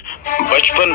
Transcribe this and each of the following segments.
55,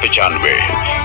95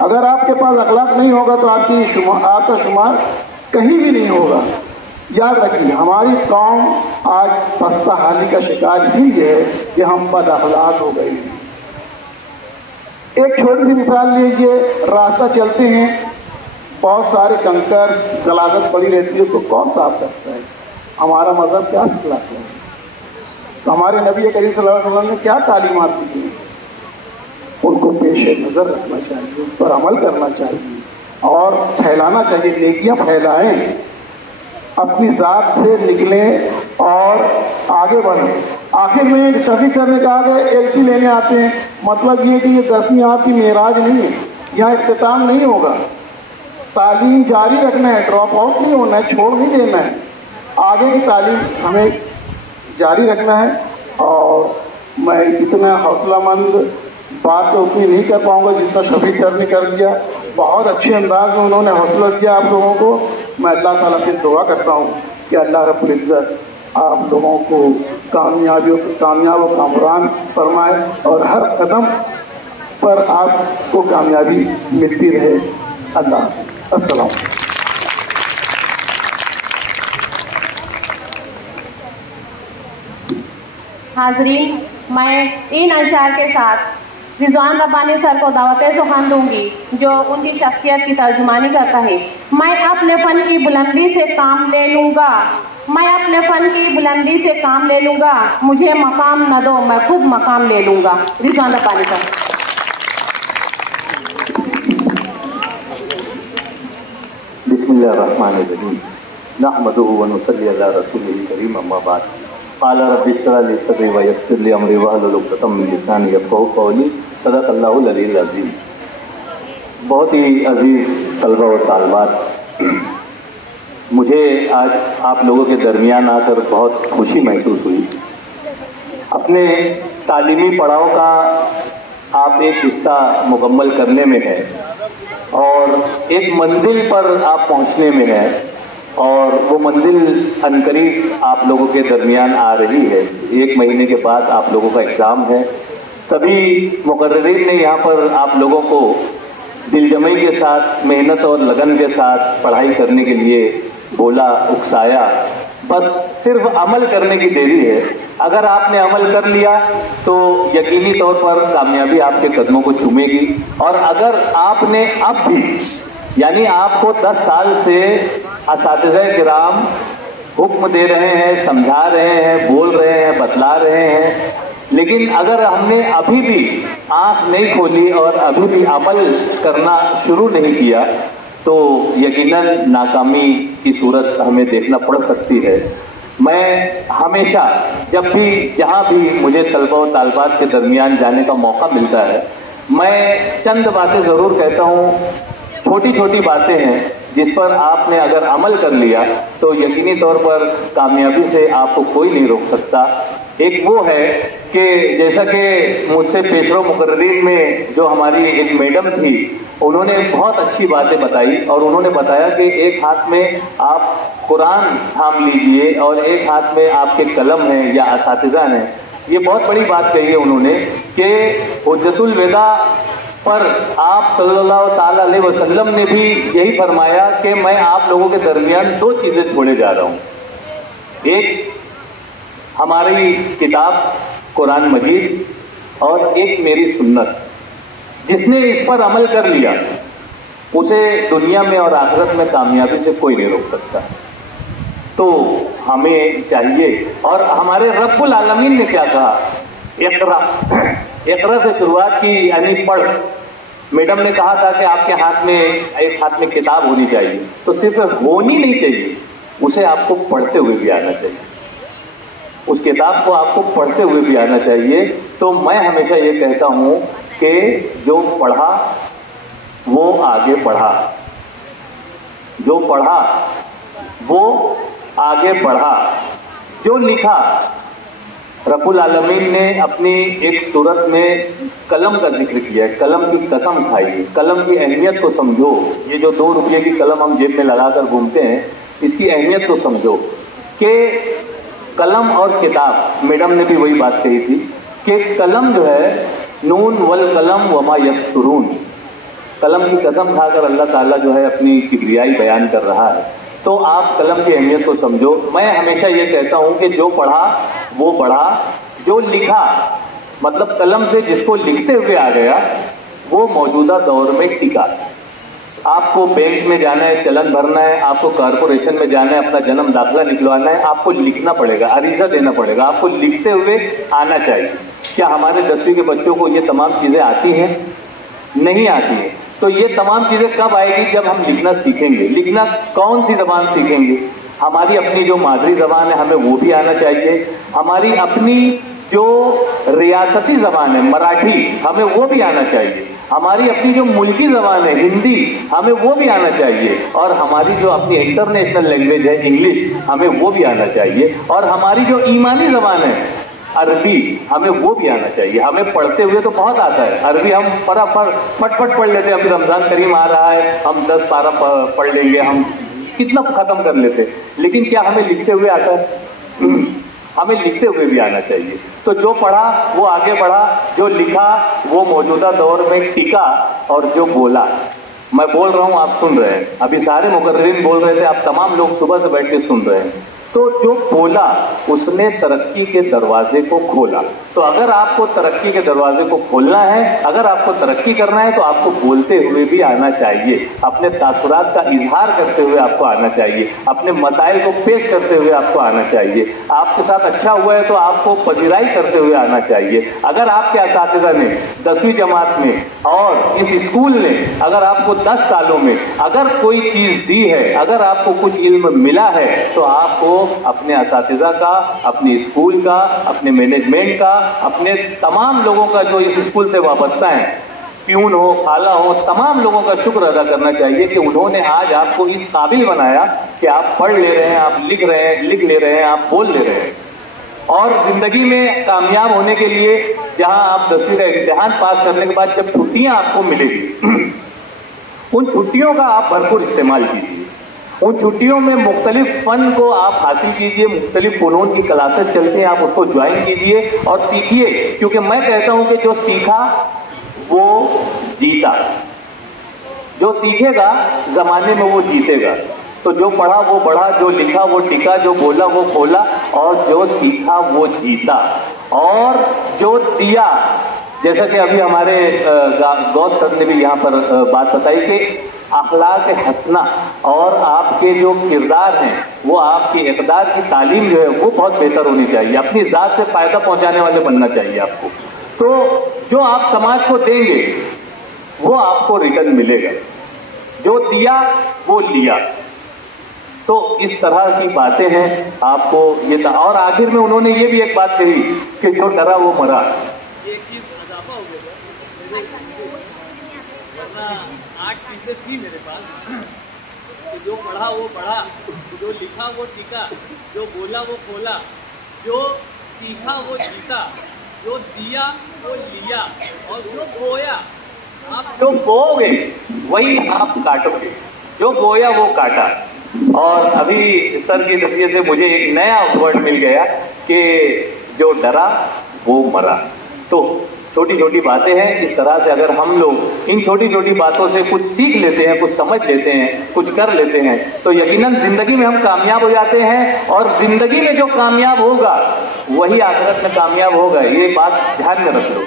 اگر آپ کے پاس اخلاق نہیں ہوگا تو آپ کا شمار کہیں بھی نہیں ہوگا. یاد رکھیے ہماری قوم آج پستہ حالی کا شکار اسی لیے ہے کہ ہم بد اخلاق ہو گئے ہیں. ایک چھوٹی سی مثال لیجیے, راستہ چلتے ہیں بہت سارے کنکر غلاظت پڑی رہتی ہے تو کون صاف کرتا ہے؟ ہمارا مذہب کیا سکھلاتا ہے؟ تو ہمارے نبی کریم صلی اللہ علیہ وسلم نے کیا تعلیمات دی ہیں؟ ان کو پیش نظر رکھنا چاہیے, اس پر عمل کرنا چاہیے اور پھیلانا چاہیے. نیکیاں پھیلائیں, اپنی ذات سے نکلیں اور آگے بڑھیں. آخر میں شفیع سر نے کہا کہ ایل سی لینے آتے ہیں, مطلب یہ کہ یہ 10ویں آپ کی معراج نہیں ہے, یہاں اختتام نہیں ہوگا. تعلیم جاری رکھنا ہے, ڈراپ آؤٹ نہیں ہونا ہے, چھوڑ نہیں دینا ہے. آگے کی تعلیم ہمیں جاری رکھنا ہے. اور میں اتنا حوصلہ مند بات تو اتنی نہیں کر پاؤں گا جتنا شفیع سر نے کر دیا. بہت اچھے انداز میں انہوں نے حوصلہ دیا آپ لوگوں کو. میں اللہ تعالیٰ سے دعا کرتا ہوں کہ اللہ رب العزت آپ لوگوں کو کامیاب و کامران فرمائے اور ہر قدم پر آپ کو کامیابی ملتی رہے. اللہ السلام. حاضرین, میں ان اشعار کے ساتھ رضوان ربانی سر کو دعوت سخن دوں گی جو ان کی شخصیت کی ترجمانی کرتا ہے. میں اپنے فن کی بلندی سے کام لے لوں گا, میں اپنے فن کی بلندی سے کام لے لوں گا, مجھے مقام نہ دو میں خود مقام لے لوں گا. رضوان ربانی سر. بسم اللہ الرحمن الرحیم. نحمدہ ونصلی علی رسولہ الکریم. اما بعد. قال رب اشرح لي صدري ويسر لي امري واحلل عقدة من لساني يفقهوا قولي. صدق اللہ العلی العظیم. بہت ہی عزیز طلبہ و طالبات, مجھے آج آپ لوگوں کے درمیان آ کر بہت خوشی محسوس ہوئی. اپنے تعلیمی پڑاؤ کا آپ ایک حصہ مکمل کرنے میں ہے اور ایک منزل پر آپ پہنچنے میں ہیں, اور وہ منزل عنقریب آپ لوگوں کے درمیان آ رہی ہے. 1 مہینے کے بعد آپ لوگوں کا ایگزام ہے. سبھی مقررین نے یہاں پر آپ لوگوں کو دل جمعی کے ساتھ, محنت اور لگن کے ساتھ پڑھائی کرنے کے لیے بولا, اکسایا. بس صرف عمل کرنے کی دیری ہے. اگر آپ نے عمل کر لیا تو یقینی طور پر کامیابی آپ کے قدموں کو چومے گی. اور اگر آپ نے اب بھی, یعنی آپ کو 10 سال سے اساتذہ کرام حکم دے رہے ہیں, سمجھا رہے ہیں, بول رہے ہیں, بتلا رہے ہیں, لیکن اگر ہم نے ابھی بھی آنکھ نہیں کھولی اور ابھی بھی عمل کرنا شروع نہیں کیا تو یقیناً ناکامی کی صورت ہمیں دیکھنا پڑ سکتی ہے. میں ہمیشہ جب بھی جہاں بھی مجھے طلبہ و طالبات کے درمیان جانے کا موقع ملتا ہے, میں چند باتیں ضرور کہتا ہوں. چھوٹی چھوٹی باتیں ہیں جس پر آپ نے اگر عمل کر لیا تو یقینی طور پر کامیابی سے آپ کو کوئی نہیں روک سکتا. ایک وہ ہے کہ جیسا کہ مجھ سے پیشرو مقررین میں جو ہماری ایک میڈم تھی, انہوں نے بہت اچھی باتیں بتائی اور انہوں نے بتایا کہ ایک ہاتھ میں آپ قرآن تھام لیجئے اور ایک ہاتھ میں آپ کے قلم ہیں یا اساتذہ ہیں. یہ بہت بڑی بات کہی ہے انہوں نے کہ حجت الوداع پر آپ صلی اللہ تعالی علیہ وسلم نے بھی یہی فرمایا کہ میں آپ لوگوں کے درمیان 2 چیزیں چھوڑے جا رہا ہوں. ایک ہماری کتاب قرآن مجید اور ایک میری سنت. جس نے اس پر عمل کر لیا اسے دنیا میں اور آخرت میں کامیابی سے کوئی نہیں روک سکتا. تو ہمیں چاہیے, اور ہمارے رب العالمین نے کیا کہا, اقرا سے شروعات کی, یعنی پڑھ. میڈم نے کہا تھا کہ آپ کے ہاتھ میں ایک ہاتھ میں کتاب ہونی چاہیے, تو صرف ہونی نہیں چاہیے, اسے آپ کو پڑھتے ہوئے بھی آنا چاہیے. اس کتاب کو آپ کو پڑھتے ہوئے بھی آنا چاہیے. تو میں ہمیشہ یہ کہتا ہوں کہ جو پڑھا وہ آگے پڑھا, جو پڑھا وہ آگے بڑھا, جو لکھا. رب العالمین نے اپنی ایک صورت میں قلم کا ذکر کیا ہے, قلم کی قسم کھائی ہے. قلم کی اہمیت کو سمجھو. یہ جو 2 روپے کی قلم ہم جیب میں لگا کر گھومتے ہیں, اس کی اہمیت کو سمجھو کہ قلم اور کتاب. میڈم نے بھی وہی بات کہی تھی کہ قلم جو ہے, نون والقلم وما یسطرون, قلم کی قسم کھا کر اللہ تعالیٰ جو ہے اپنی کبریائی بیان کر رہا ہے، تو آپ قلم کی اہمیت کو سمجھو۔ میں ہمیشہ یہ کہتا ہوں کہ جو پڑھا وہ پڑھا، جو لکھا مطلب قلم سے جس کو لکھتے ہوئے آ گیا وہ موجودہ دور میں ٹکا۔ آپ کو بینک میں جانا ہے، چلن بھرنا ہے، آپ کو کارپوریشن میں جانا ہے، اپنا جنم داخلہ نکلوانا ہے، آپ کو لکھنا پڑے گا، عریضہ دینا پڑے گا، آپ کو لکھتے ہوئے آنا چاہیے۔ کیا ہمارے 10ویں کے بچوں کو یہ تمام چیزیں آتی ہیں؟ نہیں آتی ہیں۔ تو یہ تمام چیزیں کب آئے گی؟ جب ہم لکھنا سیکھیں گے۔ لکھنا کون سی زبان سیکھیں گے؟ ہماری اپنی جو مادری زبان ہے ہمیں وہ بھی آنا چاہیے، ہماری اپنی جو ریاستی زبان ہے مراٹھی ہمیں وہ بھی آنا چاہیے، ہماری اپنی جو ملکی زبان ہے ہندی ہمیں وہ بھی آنا چاہیے، اور ہماری جو اپنی انٹرنیشنل لینگویج ہے انگلش ہمیں وہ بھی آنا چاہیے، اور ہماری جو ایمانی زبان ہے عربی ہمیں وہ بھی آنا چاہیے۔ ہمیں پڑھتے ہوئے تو بہت آتا ہے عربی، ہم پٹ پڑھ لیتے ہیں۔ ابھی رمضان کریم آ رہا ہے، ہم 10 پارہ پڑھ لیں گے، ہم کتنا ختم کر لیتے، لیکن کیا ہمیں لکھتے ہوئے آتا ہے؟ ہمیں لکھتے ہوئے بھی آنا چاہیے۔ تو جو پڑھا وہ آگے بڑھا، جو لکھا وہ موجودہ دور میں ٹکا، اور جو بولا، میں بول رہا ہوں آپ سن رہے ہیں، ابھی سارے مقررین بول رہے تھے، آپ تمام لوگ صبح سے بیٹھ کے سن رہے ہیں، تو جو بولا اس نے ترقی کے دروازے کو کھولا۔ تو اگر آپ کو ترقی کے دروازے کو کھولنا ہے، اگر آپ کو ترقی کرنا ہے، تو آپ کو بولتے ہوئے بھی آنا چاہیے، اپنے تاثرات کا اظہار کرتے ہوئے آپ کو آنا چاہیے، اپنے مسائل کو پیش کرتے ہوئے آپ کو آنا چاہیے، آپ کے ساتھ اچھا ہوا ہے تو آپ کو پذیرائی کرتے ہوئے آنا چاہیے۔ اگر آپ کے اساتذہ نے 10ویں جماعت میں اور اس اسکول نے اگر آپ کو 10 سالوں میں اگر کوئی چیز دی ہے، اگر آپ کو کچھ علم ملا ہے، تو آپ کو اپنے اساتذہ کا، اپنے اسکول کا، اپنے مینجمنٹ کا، اپنے تمام لوگوں کا جو اس اسکول سے وابستہ ہیں، پیون ہو، خالہ ہو، تمام لوگوں کا شکر ادا کرنا چاہیے کہ انہوں نے آج آپ کو اس قابل بنایا کہ آپ پڑھ لے رہے ہیں، آپ لکھ رہے ہیں، لکھ لے رہے ہیں، آپ بول لے رہے ہیں۔ اور زندگی میں کامیاب ہونے کے لیے جہاں آپ 10ویں کا امتحان پاس کرنے کے بعد جب چھٹیاں آپ کو ملے گی، ان چھٹیوں کا آپ بھرپور استعمال کیجیے، ان چھٹیوں میں مختلف فن کو آپ حاصل کیجیے، مختلف فنون کی کلاسز چلتے ہیں، آپ اس کو جوائن کیجیے اور سیکھیے، کیونکہ میں کہتا ہوں کہ جو سیکھا وہ جیتا، جو سیکھے گا زمانے میں وہ جیتے گا۔ تو جو پڑھا وہ بڑھا، جو لکھا وہ ٹکا، جو بولا وہ کھولا، اور جو سیکھا وہ جیتا، اور جو دیا، جیسا کہ ابھی ہمارے غوث صاحب نے بھی یہاں پر بات بتائی کہ اخلاق حسنہ اور آپ کے جو کردار ہیں وہ آپ کی اقدار کی تعلیم جو ہے وہ بہت بہتر ہونی چاہیے، اپنی ذات سے فائدہ پہنچانے والے بننا چاہیے آپ کو۔ تو جو آپ سماج کو دیں گے وہ آپ کو ریٹرن ملے گا، جو دیا وہ لیا۔ تو اس طرح کی باتیں ہیں آپ کو یہ، اور آخر میں انہوں نے یہ بھی ایک بات کہی کہ جو ڈرا وہ مرا۔ ایک چیز اضافہ ہو گیا ورنہ 8 چیزیں تھی میرے پاس کہ جو پڑھا وہ پڑھا، جو لکھا وہ ٹکا، جو بولا وہ کھولا، جو سیکھا وہ جیتا، جو دیا وہ لیا، اور جو بویا، آپ جو بو گے وہی آپ کاٹو گے، جو بویا وہ کاٹا۔ اور ابھی سر کی ذریعے سے مجھے ایک نیا ورڈ مل گیا کہ جو ڈرا وہ مرا۔ تو چھوٹی چھوٹی باتیں ہیں، اس طرح سے اگر ہم لوگ ان چھوٹی چھوٹی باتوں سے کچھ سیکھ لیتے ہیں، کچھ سمجھ لیتے ہیں، کچھ کر لیتے ہیں، تو یقیناً زندگی میں ہم کامیاب ہو جاتے ہیں، اور زندگی میں جو کامیاب ہوگا وہی آخرت میں کامیاب ہوگا۔ یہ بات دھیان میں رکھ لو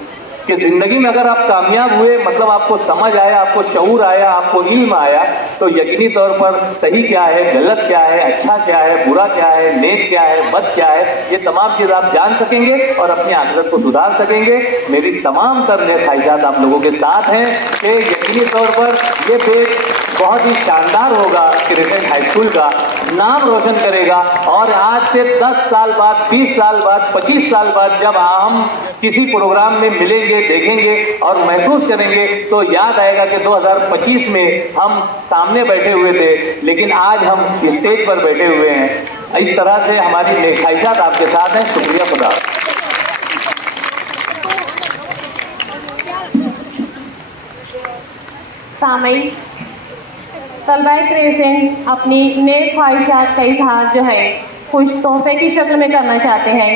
کہ زندگی میں اگر آپ کامیاب ہوئے، مطلب آپ کو سمجھ آیا، آپ کو شعور آیا، آپ کو علم آیا، تو یقینی طور پر صحیح کیا ہے، غلط کیا ہے، اچھا کیا ہے، برا کیا ہے، نیک کیا ہے، بد کیا ہے، یہ تمام چیز آپ جان سکیں گے اور اپنی آخرت کو سدھار سکیں گے۔ میری تمام تر نیک خواہشات آپ لوگوں کے ساتھ ہیں کہ یقینی طور پر یہ بیچ بہت ہی شاندار ہوگا، کرسچن ہائی اسکول کا نام روشن کرے گا، اور آج سے 10 سال بعد، 20 سال بعد، 25 سال بعد جب ہم کسی پروگرام میں ملیں گے، دیکھیں گے اور محسوس کریں گے تو یاد آئے گا کہ 2025 میں ہم سامنے بیٹھے ہوئے تھے، لیکن آج ہم اسٹیج پر بیٹھے ہوئے ہیں۔ اس طرح سے ہماری نیک خواہشات آپ کے ساتھ ہیں۔ شکریہ، خدا۔ سامعین، طلبہ کرسچن اپنی نیک خواہشات کا اظہار جو ہے کچھ تحفے کی شکل میں کرنا چاہتے ہیں۔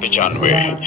95